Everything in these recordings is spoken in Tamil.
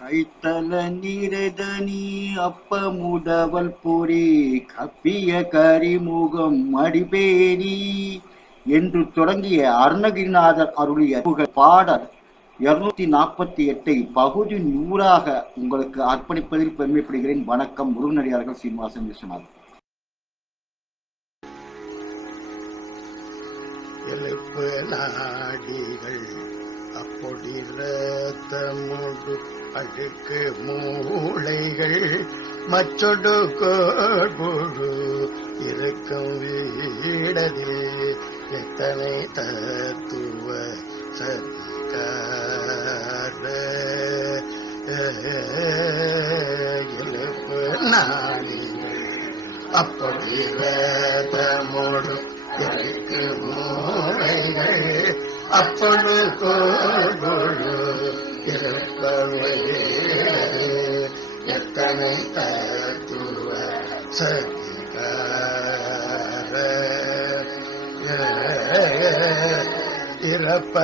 கைத்தல நீரதனி அப்ப முதவல் பொறி கப்பிய கரிமுகம் மடிபேரி என்று தொடங்கிய அருணகிரிநாதர் அருளிய புகழ் பாடல் இருநூத்தி நாற்பத்தி எட்டை பகுதி நூறாக உங்களுக்கு அர்ப்பணிப்பதில் பெருமைப்படுகிறேன். வணக்கம். முருகனடியார்கள் சீனிவாசன் விஸ்வநாதன். நாடிகள் அப்பொடி ரத்தமுடு அழுக்கு மூளைகள் மச்சொடு கோடு இருக்கும் வீடதில் எத்தனை தத்துவ சதிகார எழுப்பு நாடிகள் அப்படி வேதமோடு எனக்கு மூளைகள் அப்பொழுது கோடு இறப்ப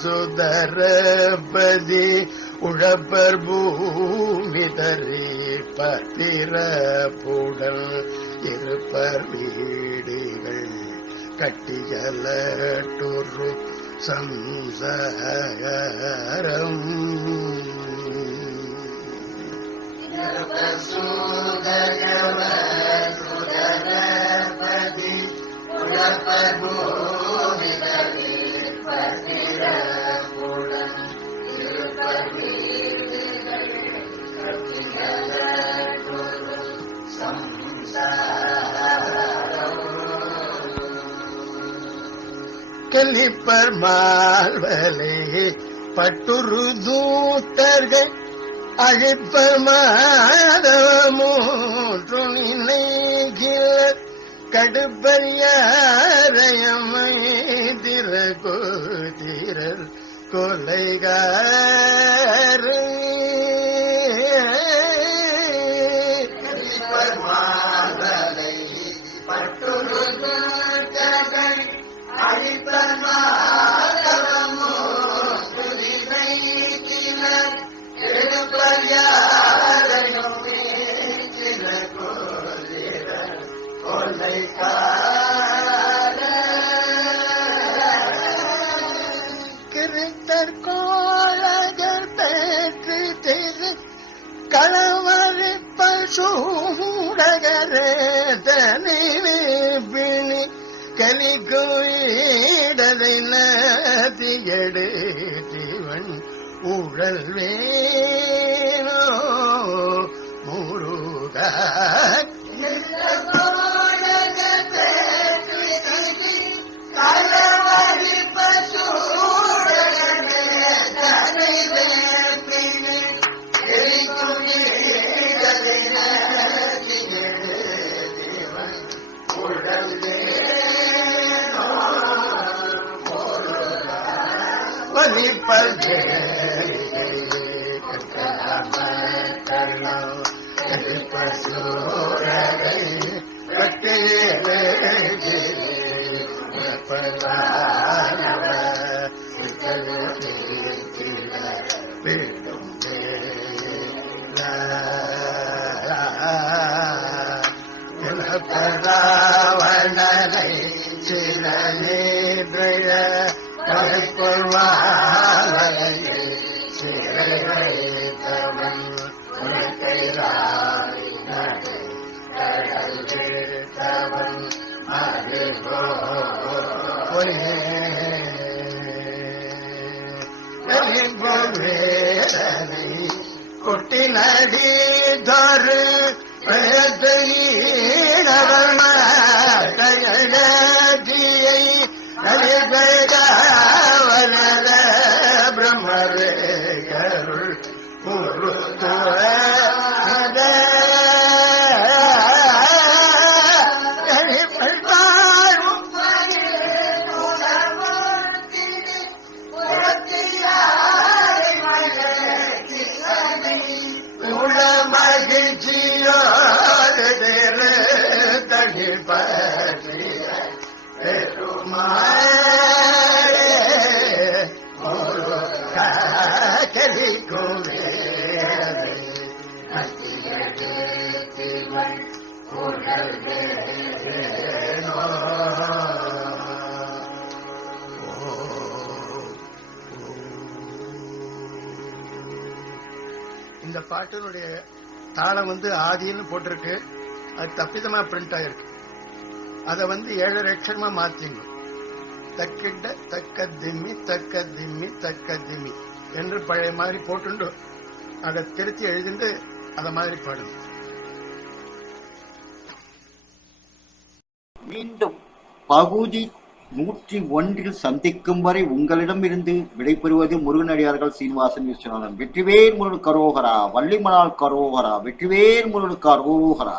சுதரபதி உழப்பர் பூமி தரி பத்திரப்புடல் இருப்பர் வீடுகள் கட்டியலட்டுரு சம்சாரம். கலிப்பர் மால்வலே பட்டுரு தூத்தர்கள் அழிப்பர் மாதவமூன்று நினைகிலர் கடுப்பரியாரையமை திர கோதிரர் கொலைகாரே கோலகர் பெற்று திரு களவரிப்ப சூடகரே தனிவினி கலிக்குயிடதை நதியடு ஜீவன் ஊழல் வேணோ முருகா வலிப்பதே ராவணனை சிறனே பிழ கொள்வாரையே வேதனை கொட்டி நடி தரு பிரயத்தீனவர்மகையை நலிபெடாவலர பிரம்மரே பெருமாள் அலக்கரிக்கும் வேளை இந்த பாட்டினுடைய தாளம் வந்து ஆதின்னு போட்டிருக்கு. அது தப்பிதமா பிரிண்ட் ஆயிருக்கு. அதை வந்து ஏழரை அக்ஷரமா மாத்திங்க. தக்கிட்ட தக்க திம்மி தக்க திம்மி தக்க திம்மி என்று பழைய மாதிரி போட்டுண்டு அதை திருத்தி எழுதிண்டு அத மாதிரி பாடுங்க. மீண்டும் பகுதி நூற்றி ஒன்றில் சந்திக்கும் வரை உங்களிடமிருந்து விடைபெறுவது முருகனடியார்கள் சீனிவாசன் விஸ்வநாதன். வெற்றிவேல் முருகன் கரோகரா வள்ளிமலால் கரோகரா வெற்றிவேல் முருகன் கரோகரா.